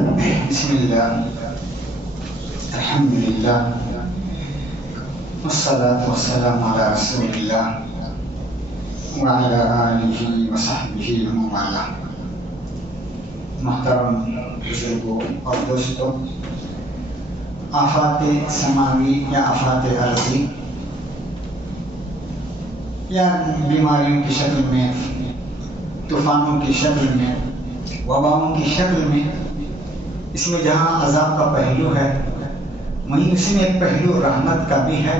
بسم الله الحمد لله والصلاة والسلام على رسول الله وعلى آله وصحبه ومن والاه. محترم بزرگوں اور دوستوں، آفات سماوی یا آفات ارضی یا بیماریوں کی شکل میں، طوفانوں کی شکل میں، وباؤں کی شکل میں، اس میں جہاں عذاب کا پہلو ہے وہیں اسی میں ایک پہلو رحمت کا بھی ہے.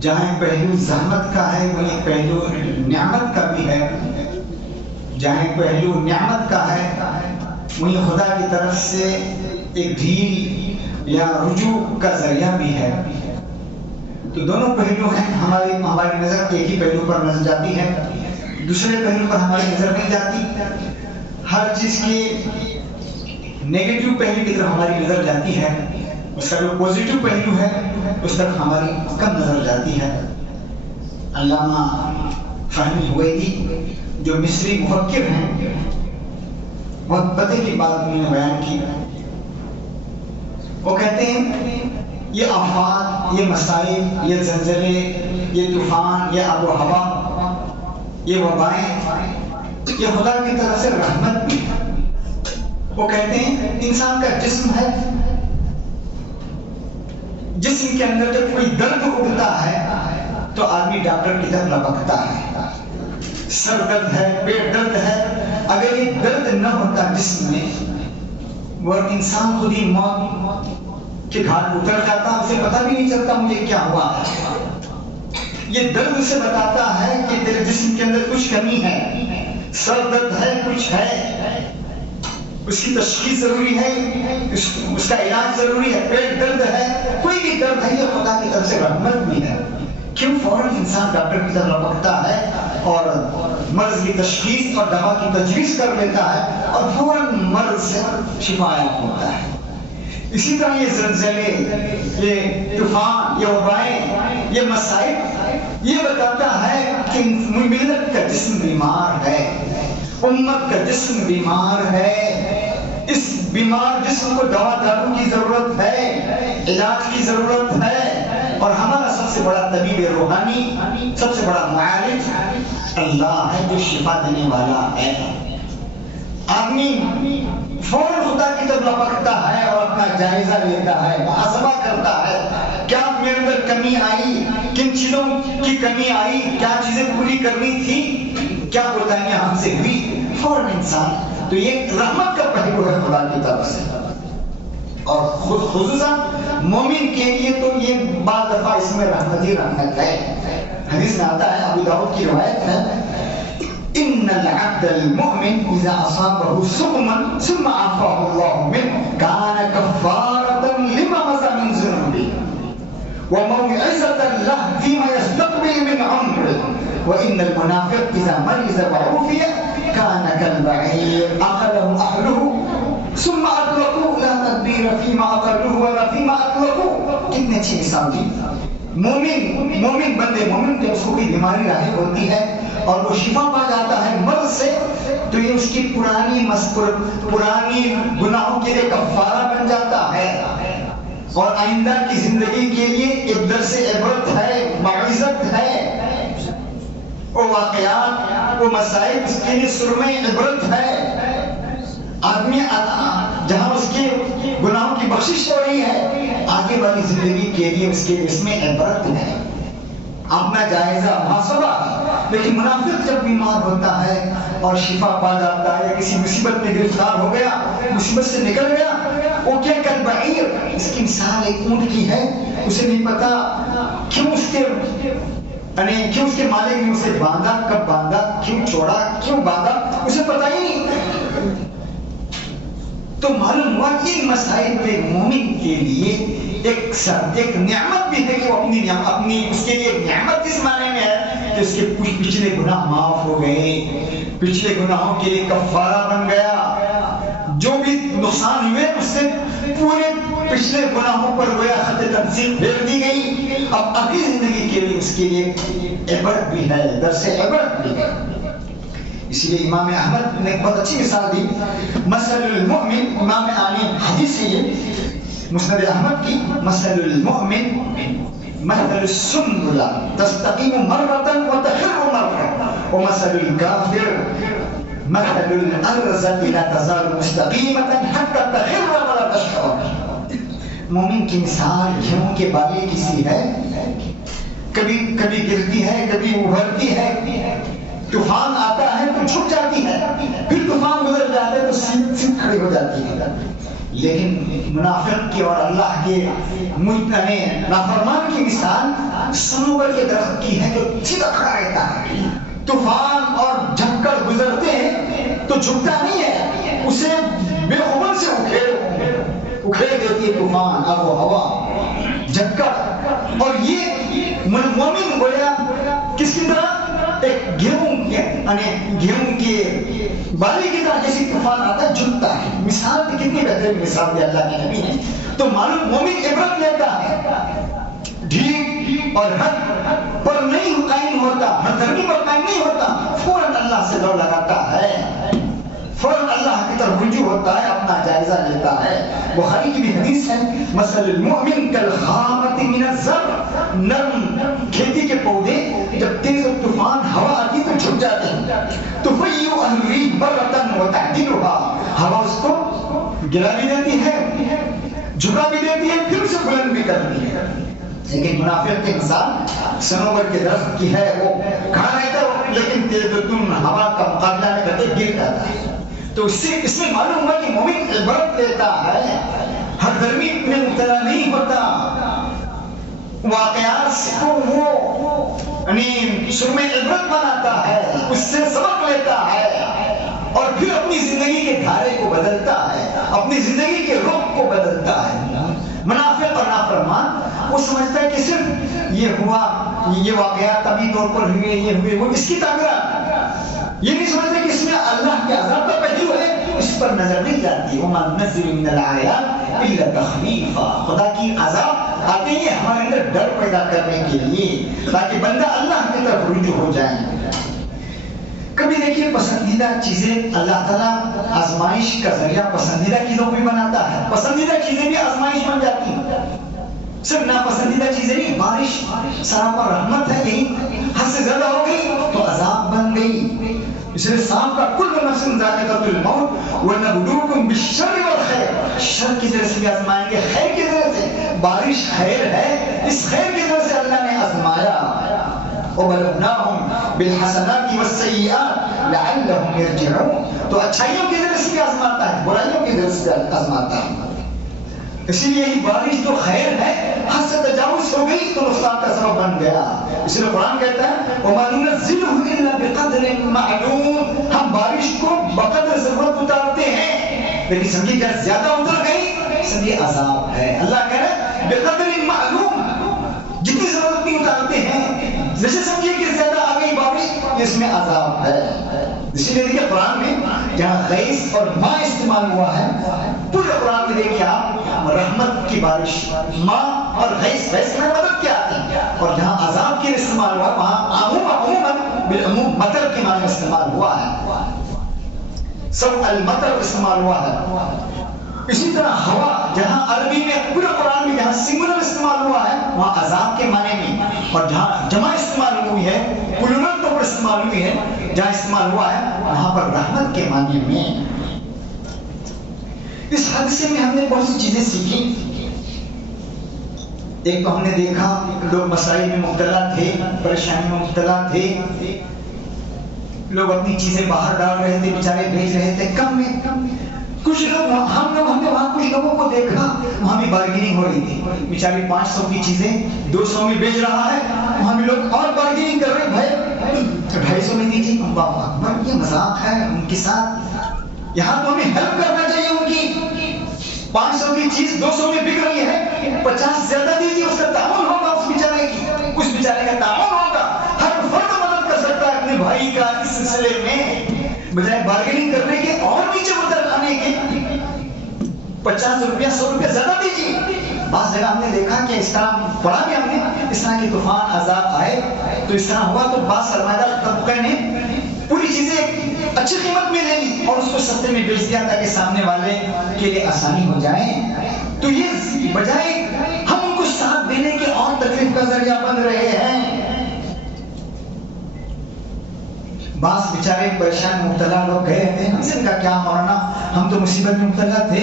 جہاں ایک پہلو زحمت کا ہے وہیں ایک پہلو نعمت کا بھی ہے. جہاں ایک پہلو نعمت کا ہے وہیں خدا کی طرف سے ایک ڈھیل یا رجوع کا ذریعہ بھی ہے. تو دونوں پہلو ہیں. ہماری نظر ایک ہی پہلو پر نظر جاتی ہے، دوسرے پہلو پر ہماری نظر نہیں جاتی. ہر چیز کی نیگیٹو پہلو کی طرف ہماری نظر جاتی ہے، اس کا جو پوزیٹو پہلو ہے اس طرف ہماری کم نظر جاتی ہے. علامہ فہمی حویدی جو مصری مفکر ہیں، بہت پتے کی بات انہوں نے بیان کی. وہ کہتے ہیں یہ آفات، یہ مسائل، یہ زلزلے، یہ طوفان، یہ آب و ہوا، یہ وبائیں، یہ خدا کی طرف سے رحمت بھی ہے. وہ کہتے ہیں انسان کا جسم ہے، جسم کے اندر جب کوئی درد اٹھتا ہے تو آدمی ڈاکٹر کی طرف لپکتا ہے. سر درد ہے، پیٹ درد ہے. اگر یہ درد نہ ہوتا جسم میں، وہ انسان خود ہی موت کے گھاٹ اتر جاتا، اسے پتہ بھی نہیں چلتا مجھے کیا ہوا. یہ درد اسے بتاتا ہے کہ تیرے جسم کے اندر کچھ کمی ہے. سر درد ہے، کچھ ہے، اس کی تشخیص ضروری ہے، اس کا علاج ضروری ہے. پیٹ درد ہے، کوئی بھی درد ہے، یہ خدا کی طرف سے رحمت بھی ہے. کیوں فوراً انسان ڈاکٹر کی طرف لپکتا ہے اور مرض کی تشخیص اور دوا کی تجویز کر لیتا ہے اور فوراً مرض سے شفا ہوتا ہے. اسی طرح یہ زلزلے، یہ طوفان، یہ وبائیں، یہ مسائل یہ بتاتا ہے کہ ملت کا جسم بیمار ہے، امت کا جسم بیمار ہے. اس بیمار جسم کو دوا دارو کی ضرورت ہے، علاج کی ضرورت ہے. اور ہمارا سب سے بڑا طبیب روحانی، سب سے بڑا معالج اللہ ہے جو شفا دینے والا ہے. آدمی فوراً خدا کی طرف لپکتا ہے اور اپنا جائزہ لیتا ہے، محاسبہ کرتا ہے. کیا میرے اندر کمی آئی، کن چیزوں کی کمی آئی، کیا چیزیں پوری کرنی تھی، کیا کوتاہیاں ہم سے ہوئی. فوراً انسان، تو یہ رحمت کا پہلو ہے خدا کی طرف سے. اور خصوصاً مومن کے لیے تو یہ بعض دفعہ اس میں رحمت ہی رحمت ہے. حدیث میں آتا ہے، ابو داؤد کی روایت ہے، ان العبد المؤمن اذا اصابه سقما ثم عافاه الله منه كان كفارة لما مضى من ذنوبه وموعظة له فيما يستقبل من عمره وان المنافق اذا مرض وعوفي كان كالبعير اخذه اهله ثم اطلقوه لا تدبير فيما اقلوه ولا فيما اطلقوه. کتنے اچھی مثال دی. مومن بندے، مومن جب اس کو کوئی بیماری لاحق ہوتی ہے اور وہ شفا پا جاتا ہے مرض سے، تو یہ اس کی پرانی گناہوں کے لیے کفارہ بن جاتا ہے اور آئندہ کی زندگی کے لیے ایک درس عبرت ہے، معزت ہے. وہ واقعات، وہ مسائل اس کے لیے سرمہ عبرت ہے. آدمی جہاں اس کے گناہوں کی بخشش ہو رہی ہے، آگے والی زندگی کے لیے اس کے اس میں عبرت ہے، اپنا جائزہ محاسبہ. لیکن منافق جب بیمار ہوتا ہے اور شفا پا جاتا ہے یا کسی مصیبت میں گرفتار ہو گیا، مصیبت سے نکل گیا، وہ کیا کر بعیر، اس کی مثال ایک اونٹ کی ہے. اسے نہیں پتا کیوں اس کے مالک نے اسے باندھا، کب باندھا، کیوں چھوڑا، کیوں باندھا، اسے پتا ہی نہیں. تو معلوم ہوا کہ ان مسائل پہ مومن کے لیے ایک نعمت بھی ہے کہ وہ اپنی اس کے لیے نعمت اس معنی میں ہے کہ اس کے پچھلے گناہ معاف ہو گئے، پچھلے گناہوں کے لیے کفارہ بن گیا. جو بھی نقصان ہوئے اس سے پورے پچھلے گناہوں پر گویا خط تنسیق پھیر دی گئی. اب اگلی زندگی کے لیے اس کے لیے عبرت بھی ہے، درس عبرت بھی ہے. اسی لیے امام احمد نے ایک بہت اچھی مثال دی، مثل المؤمن، امام عالی حدیث ہے یہ مسند احمد کی، مثل المؤمن مثل السنبلة تستقيم مرة وتخر مرة ومثل الكافر مثل الأرزة لا تزال مستقيمة حتى تخر ولا تشعر۔ مومن کی مثال گیہوں کے بالی کی سی ہے، کبھی کبھی گرتی ہے، کبھی ابھرتی ہے، طوفان آتا ہے تو جھک جاتی ہے، پھر طوفان گزر جاتا ہے تو سیدھ کھڑی ہو جاتی ہے۔ لیکن منافق کی اور اللہ کے نافرمان کی مثال صنوبر کے درخت کی ہے جو سیدھا کھڑا رہتا ہے، طوفان اور جھکڑ گزرتے ہیں تو جھکتا نہیں ہے، اسے بے خبر سے اکھیڑ دیتی ہے طوفان، آب و ہوا، جھکڑ۔ اور یہ مومن گویا کس کی طرح ایک گیہوں کے بالی کی طرح جیسے طوفان آتا ہے جھکتا ہے۔ مثال بھی کتنی بہترین مثال دی اللہ کے نبی نے، تو معلوم مومن عبرت لیتا ہے، ڈھیک اور حد پر نہیں قائم ہوتا، ہر دھرمی پر قائم نہیں ہوتا، فوراً اللہ سے دوڑ لگاتا ہے، فوراً اللہ کی طرف رجوع ہوتا ہے، اپنا جائزہ لیتا ہے۔ بخاری کی بھی حدیث ہے، مثل المؤمن کالخامۃ من الزرع، نرم کھیتی کے پودے جب تیز طوفان ہوا آتی تو جھک جاتے ہیں، تفیء الريح مرة وتعدلها، ہوا اس کو گرا بھی دیتی ہے، جھکا بھی دیتی ہے، پھر اسے بلند بھی کرتی ہے۔ لیکن منافق کی مثال صنوبر کے درخت کی ہے، وہ کھڑا رہتا ہے لیکن تیز ہوا کا مقابلہ میں کرتے گر جاتا ہے۔ تو اس میں معلوم ہوا کہ مومن عبرت لیتا ہے، ہر گرمی میں مبتلا نہیں ہوتا، واقعات کو وہ شرم عبرت بناتا ہے، اس سے سبق لیتا ہے اور پھر اپنی زندگی کے دھارے کو بدلتا ہے، اپنی زندگی کے رخ کو بدلتا ہے۔ منافق اور نافرمان وہ سمجھتا ہے کہ صرف یہ ہوا، یہ واقعات طبعی طور پر ہوئے، یہ ہوئے، وہ اس کی تعمیرات، یہ نہیں سمجھتے کہ اس میں اللہ کے عذاب کا پہلو ہے، اس پر نظر نہیں جاتی۔ وَمَا نُنَزِّلُ مِنَ الْآيَاتِ إِلَّا تَخْوِيفًا، خدا کی عذاب آتے ہیں ہمارے اندر ڈر پیدا کرنے کے لیے تاکہ بندہ اللہ کی طرف رجوع ہو جائے۔ کبھی دیکھیے پسندیدہ چیزیں اللہ تعالیٰ آزمائش کا ذریعہ پسندیدہ چیزوں کو بھی بناتا ہے، پسندیدہ چیزیں بھی آزمائش بن جاتی ہیں، صرف ناپسندیدہ چیزیں نہیں۔ بارش سراپا رحمت ہے، یہی حد سے زیادہ ہو گئی تو عذاب بن گئی۔ اس لیے صاحب کا کل نفس ذائقۃ الموت ونبلوکم بالشر والخیر، شر کی طرح سے بھی آزمائیں گے، خیر کی طرح سے۔ بارش خیر ہے، اس خیر کی طرح سے اللہ نے آزمایا۔ وَبَلَوْنَاهُمْ بِالْحَسَنَاتِ وَالسَّيِّئَاتِ لَعَلَّهُمْ يَرْجِعُونَ، تو اچھائیوں کی طرح سے بھی آزماتا ہے، برائیوں کی طرح سے بھی آزماتا ہے۔ اسی لیے یہ بارش جو خیر ہے حد سے تجاوز ہو گئی تو نقصان کا سبب بن گیا۔ اس لیے قرآن کہتا ہے وَمَا نُنَزِّلُهُ إِلَّا بِقَدْرٍ مَعْلُومٍ، ہم بارش کو بقدر ضرورت اتارتے ہیں، لیکن سمجھے جب زیادہ اتر گئی سمجھے عذاب ہے۔ اللہ کہہ رہا ہے بِقَدْرٍ مَعْلُوم، جتنی ضرورت نہیں اتارتے ہیں، جیسے سمجھے کہ زیادہ آ گئی بارش اس میں عذاب ہے۔ اسی لیے دیکھیے قرآن میں جہاں غیث اور ماں استعمال ہوا ہے، پورے قرآن میں دیکھیے آپ رحمت کی بارش، ماں اور غیث میں مدد کیا آتی ہے، اور جہاں عذاب کے استعمال ہوا وہاں عموماً بالعموم مطر کے معنی استعمال ہوا ہے، سب المطر استعمال ہوا ہے۔ اسی طرح ہوا جہاں عربی میں پورے قرآن میں جہاں سنگولر استعمال ہوا ہے وہاں عذاب کے معنی میں، اور جہاں جمع استعمال ہوئی ہے پلورل طور پر استعمال ہوئی ہے، جہاں استعمال ہوا ہے وہاں پر رحمت کے معنی میں۔ اس حادثے میں ہم نے بہت سی چیزیں سیکھی۔ ایک تو ہم نے دیکھا لوگ مسائل میں مبتلا تھے، پریشانی میں مبتلا تھے، لوگ اپنی چیزیں باہر ڈال رہے تھے، بیچارے بھیج رہے تھے کم میں۔ کچھ لوگ ہم نے وہاں کچھ لوگوں کو دیکھا وہاں بھی بارگیننگ ہو رہی تھی، بیچارے 500 کی چیزیں 200 میں بیچ رہا ہے، وہاں بھی لوگ اور بارگیننگ کر رہے، بھائی 250 میں دیجیے، اللہ اکبر، یہ مذاق ہے ان کے ساتھ۔ یہاں تو ہمیں ہیلپ کرنا چاہیے ان کی، 500 کی چیز 200 میں بک رہی ہے، 50 زیادہ دیجیے، اس کا تعاون ہوگا، اس بیچارے کا تعاون ہوگا، ہر فرد مدد کر سکتا ہے اپنے بھائی کا اس سلسلے میں، بجائے بارگیننگ کرنے کے اور نیچے اتر آنے کے۔ 50 روپیہ 100 روپیہ زیادہ دیجیے۔ بعض جگہ ہم نے دیکھا کہ اس طرح پڑھا بھی ہم نے، اس طرح کے طوفان عذاب آئے تو اس طرح ہوا تو بعض سرمایہ دار طبقے نے پوری چیزیں اچھی قیمت میں لے لی اور اس کو سستے میں بیچ دیا تاکہ سامنے والے کے لیے آسانی ہو جائے، تو یہ بجائے ہم ان کو ساتھ دینے کے اور تکلیف کا ذریعہ بن رہے ہیں۔ بعض بیچارے پریشان مبتلا لوگ گئے رہتے ہیں، ہم سے کہا کیا مولانا ہم تو مصیبت میں مبتلا تھے۔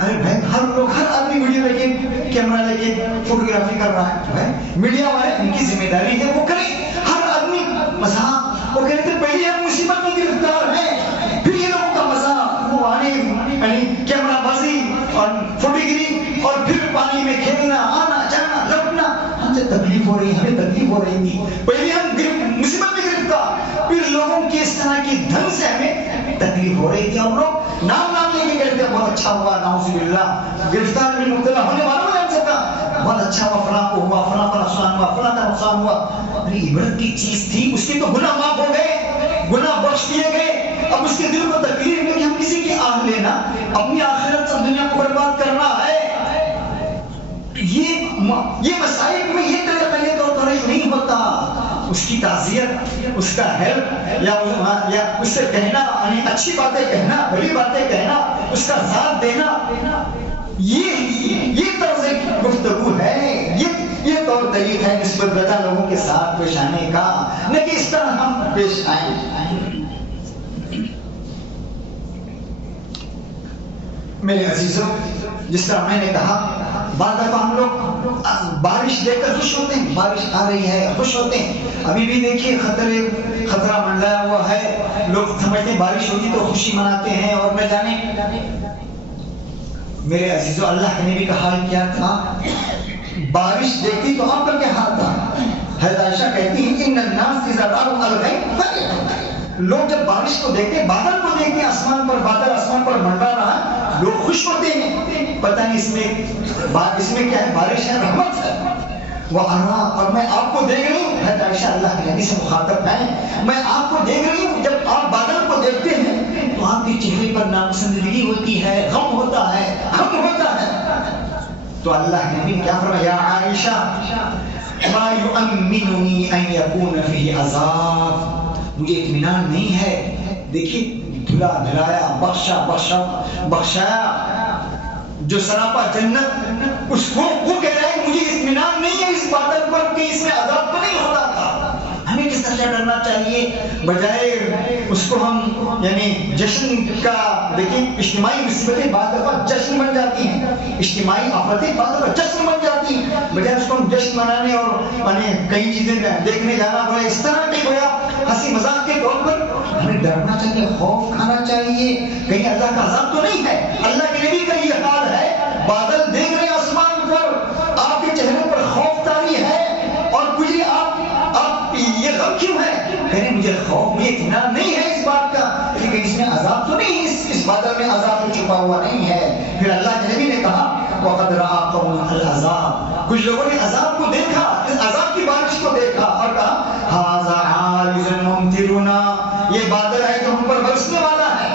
ارے بھائی ہر آدمی ویڈیو لے کے کیمرہ لے کے فوٹوگرافی کر رہا ہے، میڈیا والے ان کی ذمہ داری ہے وہ کریں، ہر آدمی مذاق، وہ کہتے پہلے ہم مصیبت میں گرفتار ہیں، پھر یہ لوگوں کا مذاق، وہ آنے یعنی کیمرہ بازی اور فوٹوگرافی اور پھر پانی میں کھیلنا، آنا جانا لپنا، ہم سے تکلیف ہو رہی، ہمیں تکلیف ہو رہی تھی، پہلے ہم مصیبت میں گرفتار، پھر لوگوں کی اس طرح کی دھن سے ہمیں تکلیف ہو رہی تھی، ہم لوگ نام لے کے کہتے ہیں بہت اچھا ہوا، نعوذ باللہ گرفتار میں مبتلا ہونے والوں نے ہم سے کہا بہت اچھا ہوا، فلاں کو ہوا، فلاں کا نقصان ہوا، فلاں کا نقصان ہوا۔ ارے عبرت کی چیز تھی، اس کے تو گناہ معاف ہو گئے، گناہ بخش دیے گئے، اب اس کے دل کو تکلیف ہے کہ ہم کسی کی آہ لینا، اپنی آخرت سے دنیا کو برباد کرنا ہے۔ یہ مسائل میں یہ طور طرح نہیں ہوتا، اس کی تعزیت، اس کا ہیلپ یا اس سے کہنا، اچھی باتیں کہنا، بڑی باتیں کہنا، اس کا ساتھ دینا، یہ طرز گفتگو ہے، یہ طور طریقہ ہے نسبت رضا لوگوں کے ساتھ پیش آنے کا، نہ کہ اس طرح ہم پیش آئیں۔ میرے عزیزوں، جس طرح میں نے کہا بعض دفعہ ہم لوگ بارش دیکھ کر خوش ہوتے ہیں، بارش آ رہی ہے خوش ہوتے ہیں، ابھی بھی دیکھیے خطرہ منڈلایا ہوا ہے، لوگ سمجھتے ہیں بارش ہوتی تو خوشی مناتے ہیں اور نہ جانے۔ میرے عزیزوں، اللہ کے نبی کا حال کیا تھا؟ بارش دیکھتی تو آپ کا کیا حال تھا؟ حضرت عائشہ کہتی ہیں ان الناس اذا رأوا الغیب فرحوا، لوگ جب بارش کو دیکھتے ہیں، بادل کو دیکھتے ہیں، آسمان پر بادل آسمان پر منڈا رہا ہے، لوگ خوش ہوتے ہیں، پتہ نہیں اس میں کیا ہے، بارش ہے، رحمت ہے۔ اور میں آپ کو دیکھ رہی ہوں، حضرت عائشہ اللہ کے نبی سے مخاطب ہیں، میں آپ کو دیکھ رہی ہوں، جب آپ بادل کو دیکھتے ہیں تو آپ کے چہرے پر ناپسندگی ہوتی ہے، غم ہوتا ہے، غم ہوتا ہے۔ تو اللہ کے نبی نے کیا فرمایا؟ یا عائشہ ما یؤمننی ان یکون فیہ عذاب، مجھے اطمینان نہیں ہے، دیکھیے دھلایا، بخشایا، جو سراپا جنت، اس کو وہ کہہ رہا ہے مجھے اطمینان نہیں ہے اس بادل پر کہ اس میں عذاب تو نہیں ہوتا تھا۔ ہمیں کس طرح ڈرنا چاہیے، بجائے اس کو ہم یعنی جشن کا، دیکھیں اجتماعی مصیبتیں بعض دفعہ جشن بن جاتی ہیں، اجتماعی آفتیں بعض دفعہ جشن بن جاتی ہیں، بجائے اس کو ہم جشن منانے اور کئی چیزیں دیکھنے جانا پڑے، اس طرح کی گویا ہنسی مذاق کے طور پر ہمیں ڈرنا چاہیے، خوف کھانا چاہیے، کہیں اللہ کا عذاب تو نہیں ہے۔ اللہ کے نبی کا یہ حال ہے، بادل دیکھ رہے آسمان پر، آپ کے چہرے پر خوف طاری ہے، اور کچھ آپ یہ غم کیوں ہے؟ کہہ رہے مجھے خوف، مجھے اطمینان نہیں ہے اس بات کا کہ اس میں عذاب تو نہیں ہے، اس بادل میں عذاب تو چھپا ہوا نہیں ہے۔ پھر اللہ کے نبی نے کہا وَقَدْ رَأَىٰ قَوْمٌ الْعَذَابَ، کچھ لوگوں نے عذاب کو دیکھا، اس عذاب کی بارش کو دیکھا اور کہا هَٰذَا عَارِضٌ مُمْطِرُنَا، یہ بادل ہے جو ہم پر برسنے والا ہے۔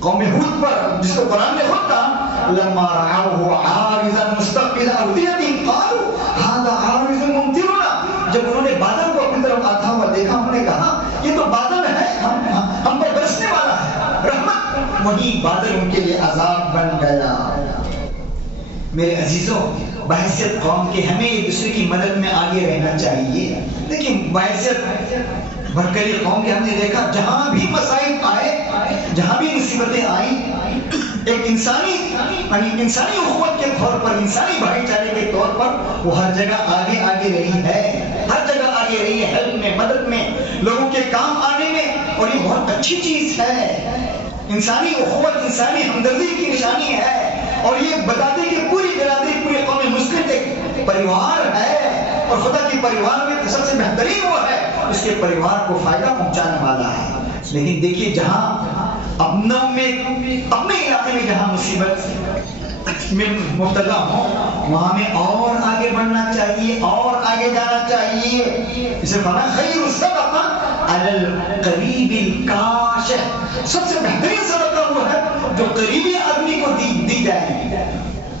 قوم ہود پر، جس کو قرآن نے خود کہا لَمَّا رَأَوْهُ عَارِضًا مُسْتَقْبِلَ أَوْدِيَتِهِمْ قَالُوا هَٰذَا عَارِضٌ مُمْطِرُنَا، جب انہوں نے بادل کو اپنی طرف آتا ہوا دیکھا، انہوں نے کہا یہ تو بادل ہے، ہم پر برسنے والا ہے رحمت، وہی بادل ان کے لیے عذاب بن گیا۔ میرے عزیزوں، بحیثیت قوم کے ہمیں ایک دوسرے کی مدد میں آگے رہنا چاہیے۔ لیکن بحیثیت بھرکری قوم کے ہم نے دیکھا جہاں بھی مسائل آئے، جہاں بھی مصیبتیں آئی، ایک انسانی اخوت کے طور پر، انسانی بھائی چارے کے طور پر وہ ہر جگہ آگے رہی ہے، ہر جگہ آگے رہی ہے، ہیلپ میں، مدد میں، لوگوں کے کام آنے میں، اور یہ بہت اچھی چیز ہے۔ انسانی اخوت، انسانی ہمدردی کی نشانی ہے، اور یہ بتاتے کہ پوری برادری، پوری قوم مسلم ایک پریوار ہے، اور خدا کی پریوار میں سب سے بہترین وہ ہے اس کے پریوار کو فائدہ پہنچانے والا ہے۔ لیکن دیکھیے جہاں اپنے علاقے میں جہاں مصیبت میں مبتلا ہوں، وہاں میں اور آگے بڑھنا چاہیے، اور آگے جانا چاہیے۔ اسے فرمایا خیر الصدقہ علی القریب الکاشف، سب سے بہترین صدقہ وہ ہے جو قریبی آدمی کو دی جائے۔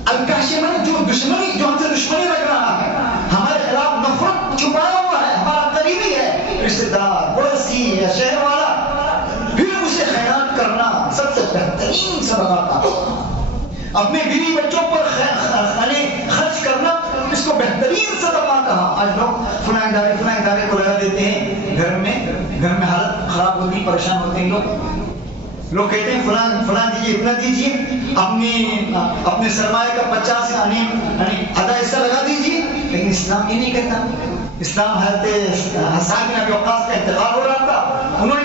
الکاشف میں جو ہم سے دشمنی رکھ رہا ہے، ہمارے خلاف نفرت چھپایا ہوا ہے، ہمارا قریبی ہے، رشتے دار، پڑوسی یا شہر بہترین صدقات کا اپنے بیوی بچوں پر خرچ کرنا اس کو بہترین صدقہ کہا. آج لوگ فلاں ادارے کو لگا دیتے ہیں گھر میں حالت خراب ہوتی ہے, پریشان ہوتے ہیں لوگ کہتے ہیں فلاں دیجیے, اتنا دیجیے, اپنے سرمایہ کا 50 آدھا حصہ لگا دیجیے. لیکن اسلام یہ نہیں کہتا. اسلام حضرت حسان بن ابی وقاص کا انتقال ہو رہا تھا, انہوں نے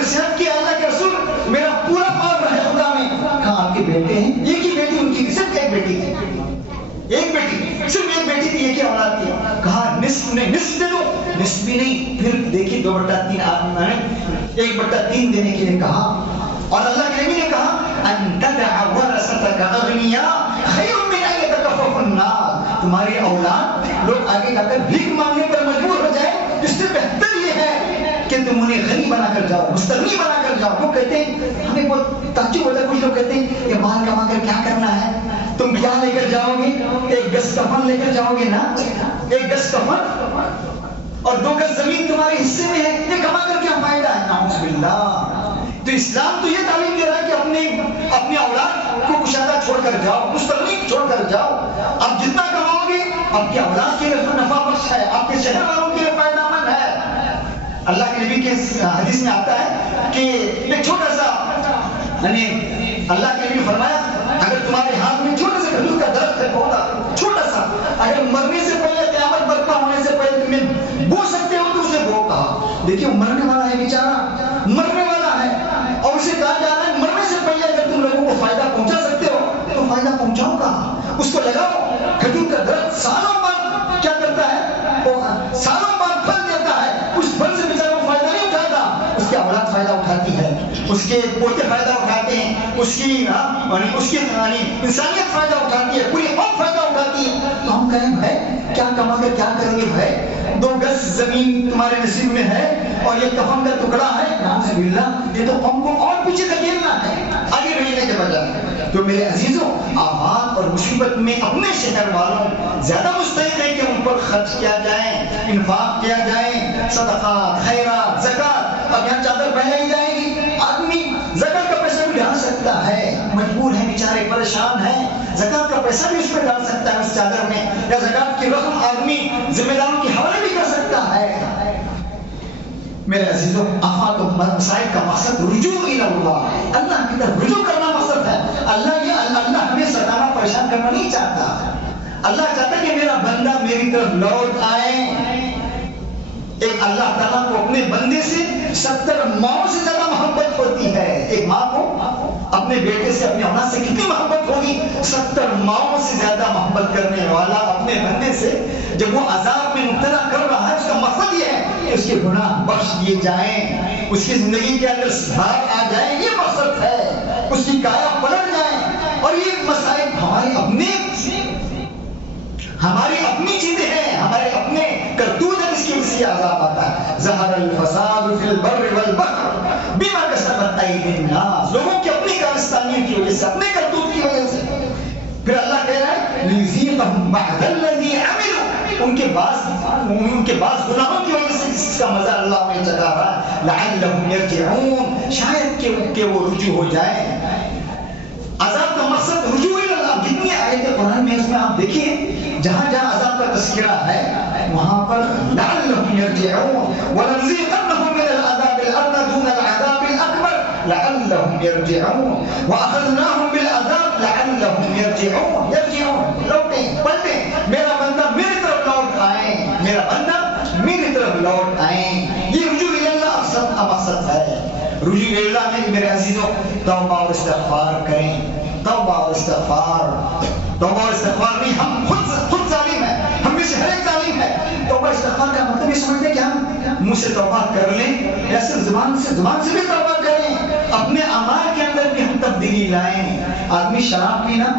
نصیحت کی, اللہ کے رسول میرا پورا مال رہے خدا میں. کہا آپ کے بیٹے ہیں, ایک ہی بیٹی ان کی, صرف ایک بیٹی تھی, صرف ایک بیٹی تھی, ایک ہی اولاد تھی. کہا نصف دے دو, نصف بھی نہیں, پھر دیکھیے 2/3 1/3 دینے کے لیے کہا. اور اللہ کے نبی نے کہا ان تدع ورثتك اغنیاء خیر من ان يتكفف الناس, تمہاری اولاد لوگ آگے جا کر بھیک مانگنے پر مجبور ہو جائے, اس سے بہتر یہ ہے کہ تم انہیں غنی بنا کر جاؤ, مستغنی بنا کر جاؤ. وہ کہتے ہیں, ہمیں بہت تعجب ہوتا ہے, کچھ لوگ کہتے ہیں یہ مال کما کر کیا کرنا ہے, تم کیا لے کر جاؤ گے, 1 گز کفن لے کر جاؤ گے نا, 1 گز کفن اور 2 گز زمین تمہارے حصے میں ہے, یہ کما کر کیا فائدہ ہے. نعوذ باللہ. تو اسلام تو یہ تعلیم دے رہا ہے کہ اپنے اولاد کو کشادہ چھوڑ کر جاؤ, مستغنی چھوڑ کر جاؤ. اب جتنا کماؤ گے آپ کی اولاد کے لیے نفع بخش ہے, آپ کے شہر والوں کے لیے فائدہ مند ہے. اللہ کے نبی کے حدیث میں آتا ہے کہ ایک چھوٹا سا, اللہ کے نبی فرمایا اگر تمہارے ہاتھ میں چھوٹے سے کھجور کا درخت ہے, پودا چھوٹا سا, اگر مرنے سے پہلے, قیامت برپا ہونے سے پہلے تمہیں بو سکتے ہو تو اسے بو. کہا دیکھیے مرنے والا ہے بیچارہ, مرنے والا ہے, اور اسے کہا جا رہا ہے مرنے سے پہلے اگر تم لوگوں کو فائدہ پہنچا سکتے ہو تو فائدہ پہنچاؤ. کہا اس کو لگاؤ. کھجور کا درخت سالوں بعد کیا کرتا ہے, سالوں بعد پھل دیتا ہے. اس پھل سے بیچارہ وہ فائدہ نہیں اٹھاتا, اس کی اولاد فائدہ اٹھاتی ہے, اس کے پوتے فائدہ اٹھاتے ہیں, اس کی انسانیت فائدہ اٹھاتی ہے, پوری قوم فائدہ اٹھاتی ہے. تو ہم کہیں بھائی کیا کما کر کیا کریں گے بھائی, 2 گز زمین تمہارے نصیب میں ہے اور یہ کفن کا ٹکڑا ہے, نعوذ باللہ, یہ تو قوم کو اور پیچھے دھکیلنا ہے آگے بھیجنے کے بجائے. تو میرے عزیزوں, آفات اور مصیبت میں اپنے شہر والوں زیادہ مستحق ہے کہ ان پر خرچ کیا جائے, انفاق کیا جائے, صدقات, خیرات, زکات. اب یہاں چادر پہنائی جائے گی, آدمی زکات کا پیسہ بھی ڈال سکتا ہے, مجبور ہے بیچارے, پریشان ہے, زکات کا پیسہ بھی اس میں ڈال سکتا ہے اس چادر میں, یا زکات کی رقم آدمی ذمہ داروں کے حوالے بھی کر سکتا ہے. میرے عزیزوں, آفات و مصائب کا مقصد رجوع الی اللہ, اللہ کی طرف رجوع کرنا مقصد ہے. اللہ ہمیں ستانا, پریشان کرنا نہیں چاہتا. اللہ چاہتا ہے کہ میرا بندہ میری طرف لوٹ آئے. ایک اللہ تعالیٰ کو اپنے بندے سے 70 ماؤں سے زیادہ محبت ہوتی ہے. ایک ماں کو اپنے بیٹے سے, اپنے اولاد سے کتنی محبت ہوگی, 70 ماؤں سے زیادہ محبت کرنے والا اپنے بندے سے جب وہ عذاب میں مبتلا کر رہا ہے, اس کا مقصد یہ ہے کہ اس کے گناہ بخش دیے جائیں, اس کی زندگی کے اندر سدھار آ جائے, یہ مقصد ہے, اس کی کایا پلٹ جائے. اور یہ مسائل ہماری اپنی چیزیں ہیں, ہمارے اپنے کرتوت ہیں, جس کی وجہ سے عذاب آتا ہے. ظہر الفساد فی البر والبحر بما کسبت ایدی الناس, لوگوں کی اپنی کارستانیوں کی وجہ سے, اپنے کرتوت کی وجہ سے. پھر اللہ کہہ رہا ہے لیذیقہم بعض الذی عملوا, ان کے بعض گناہوں کی وجہ سے جس کا مزہ اللہ انہیں چکھا رہا ہے, لعلہم یرجعون, شاید کہ وہ رجوع ہو جائے. عذاب کا مقصد رجوع الی اللہ. جتنی آیتیں قرآن میں اس میں آپ دیکھیں, جہاں جہاں عذاب کا تذکرہ ہے وہاں پر لعلہم یرجعون ولنذیقنہم من العذاب الادنی دون العذاب الاکبر لعلہم یرجعون واخذناہم بالعذاب لعلہم یرجعون. لوٹیں, پلٹیں, میرا بندہ میری طرف لوٹ آئیں, میرا بندہ میری طرف لوٹ آئیں. یہ رجوع الی اللہ کا مقصد ہے. رجوع الی اللہ میں میرے عزیزوں توبہ اور استغفار کریں. توبہ اور استغفار نہیں, ہم خود ظالم ہیں, ہم میں سے ہر ایک ظالم ہے. توبہ استغفار کا مطلب یہ سمجھتے ہیں کہ ہم منہ سے توبہ کر لیں یا صرف زبان سے بھی توبہ کریں, اپنے اعمال کے اندر بھی ہم تبدیلی لائیں. آدمی شراب پینا,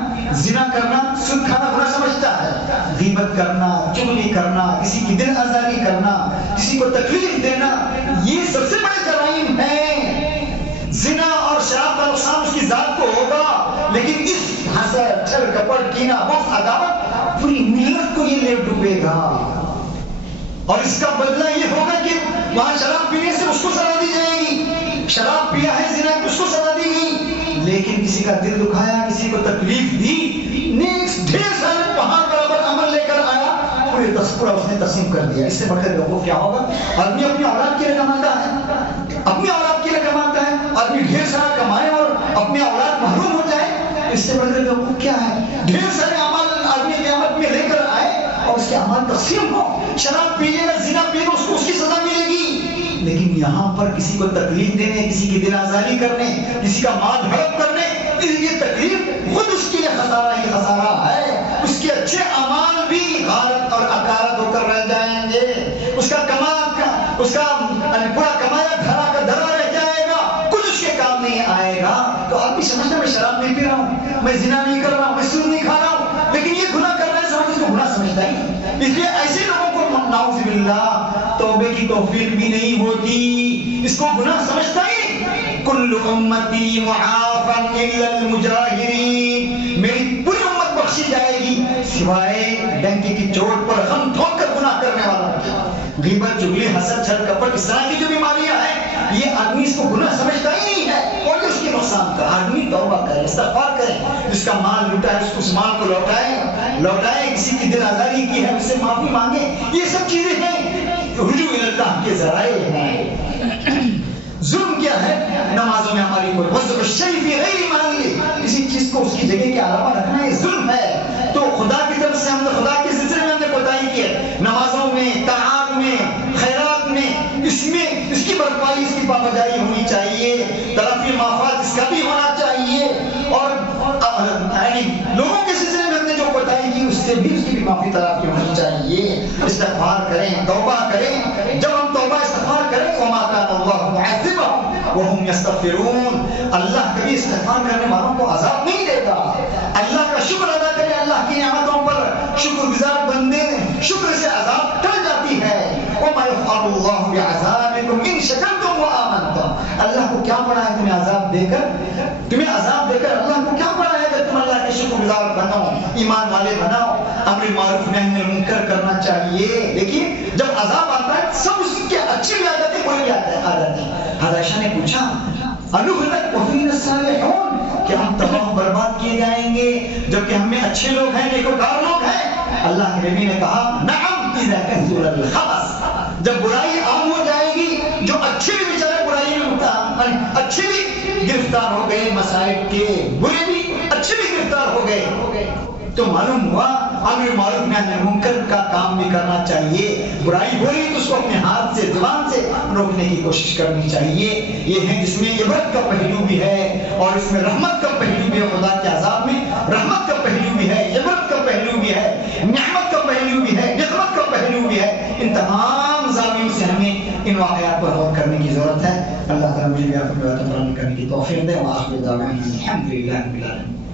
زنا کرنا, سود کھانا برا سمجھتا ہے, غیبت کرنا, چغلی کرنا, کسی کی دل آزاری کرنا, کسی کو تکلیف دینا, یہ سب سے بڑے جرائم ہیں. زنا اور شراب کا نقصان اس کی ذات کو ہوگا, لیکن اس حسد, چھل کپٹ, کینہ, بغض, عداوت پوری ملت کو یہ لے ڈوبے گا. اور اس کا بدلہ یہ ہوگا کہ وہاں شراب پینے سے اس کو سزا دی جائے گی, شراب پیا ہے زنا کی اس کو سزا دی گئی، لیکن کسی کا دل دکھایا، کسی کو تکلیف دی، نیکسٹ ڈھیر سارے پہاڑ برابر عمل لے کر آیا، پورا اس نے تقسیم کر دیا. اس سے بڑھ کر لوگوں کیا ہوگا؟ آدمی اپنی اولاد کے لیے کماتا ہے، اپنی اولاد کے لیے کماتا ہے، آدمی ڈھیر سارا کمائے اور اپنی اولاد محروم ہو جائے، اس سے بڑھ کر لوگوں کیا ہے؟ ڈھیر سارے عمل آدمی قیامت میں لے کر آئے اور اس کے اعمال تقسیم ہو. شراب پیے گا، زنا پیے گا، اس کو اس کی سزا ملے گی، لیکن یہاں پر کسی کو تکلیف دینے، کسی کی دل آزاری کرنے، کسی کا مال ہڑپ کرنے، یہ تکلیف خود اس کے لیے خسارہ ہی خسارہ ہے. اس کے اچھے اعمال بھی غارت اور اکارت ہو کر رہ جائیں گے، اس کا پورا کمایا دھرا کا دھرا رہ جائے گا، کچھ اس کے کام نہیں آئے گا. تو آدمی سمجھتا ہے میں شراب نہیں پی رہا ہوں، میں زنا نہیں کر رہا ہوں، میں سود نہیں کھا رہا ہوں، لیکن یہ گناہ کر رہا ہے، سمجھ اس کو گناہ سمجھتا ہی. اس لیے ایسے لوگوں کو نعوذ باللہ توبے کی توفیق بھی نہیں ہوتی، اس کو گناہ سمجھتا ہی. کل امتی معافا الا المجاہرین، میری پوری امت بخشی جائے گی سوائے ڈنکی کی چوٹ پر ہم ٹھوک کر گناہ کرنے والوں کی. غیبت، چغلی، حسد، چھل کپٹ، اس طرح کی جو بیماریاں ہیں، یہ آدمی اس کو گناہ سمجھتا ہی نہیں ہے، اور اس کے نقصان کا. آدمی توبہ کرے، استغفار کرے، جس کا مال لوٹا ہے اس مال کو لوٹائے، کسی کی دل آزاری کی ہے اس سے معافی مانگے. یہ سب چیزیں ہیں، رجوع اللہ کے ذرائع ہیں. ظلم کیا ہے؟ نمازوں میں ہماری کوئی وضع الشیء فی غیر محلہ، کسی چیز کو اس کی جگہ کے علاوہ رکھنا یہ ظلم ہے. تو خدا کی طرف سے ہم نے، خدا کے سلسلے میں ہم نے کوتاہی کی ہے، نمازوں میں، طاعات میں، خیرات میں، اس کی برپائی، اس کی پابندی ہونی چاہیے، تلافی مافات اس کا بھی ہونا چاہیے. اور لوگوں کے سلسلے میں ہم نے جو کوتاہی کی اس سے بھی اس کی بھی معافی تلافی ہونی چاہیے. استغفار کریں، توبہ کریں. جب ہم توبہ استغفار کریں، وما کان اللہ معذبهم وهم یستغفرون، اللہ کبھی استغفار کرنے والوں کو عذاب نہیں دیتا. اللہ کا شکر ادا کریں، اللہ کی نعمتوں پر شکر گزار بندے شکر سے عذاب ٹل جاتی ہے. وما يفعل الله بعذابكم ان شكرتم وآمنتم، اللہ کو کیا پڑا ہے تمہیں عذاب دے کر اللہ کو کیا پڑا ہے کہ تم اللہ کے شکر گزار بنو، ایمان والے بناؤ. امر معروف نہی عن المنکر کرنا چاہیے، لیکن جب عذاب آتا ہے سب اس کی اچھی بھی عادتیں بری بھی عادتیں. عائشہ نے پوچھا انہلک وفینا الصالحون، کہ ہم تمام برباد کیے جائیں گے جبکہ ہم میں اچھے لوگ ہیں، نیکوکار لوگ ہیں؟ اللہ کے نبی نے کہا نعم اذا کثر الخبث، جب برائی عام ہو جائے گی، جو اچھے بھی بیچارے برائی میں اچھے بھی گرفتار ہو گئے مسائل کے، برے بھی اچھے بھی گرفتار ہو گئے، تو معلوم ہوا امر معروف نہی عن المنکر کا کام بھی کرنا چاہیے. برائی ہو رہی تو اس کو اپنے ہاتھ سے، زبان سے روکنے کی کوشش کرنی چاہیے. یہ ہے جس میں عبرت کا پہلو بھی ہے اور اس میں رحمت کا پہلو بھی ہے. خدا کے عذاب میں رحمت کا پہلو بھی ہے، عبرت کا پہلو بھی ہے، نعمت کا پہلو بھی ہے، نعمت کا پہلو بھی ہے. ان تمام زاویوں سے ہمیں ان واقعات پر غور کرنے کی ضرورت ہے. اللہ تعالیٰ مجھے بھی آپ کو باتیں کرنے کی توفیق دے. وآخر دعوانا الحمد للہ رب العالمین.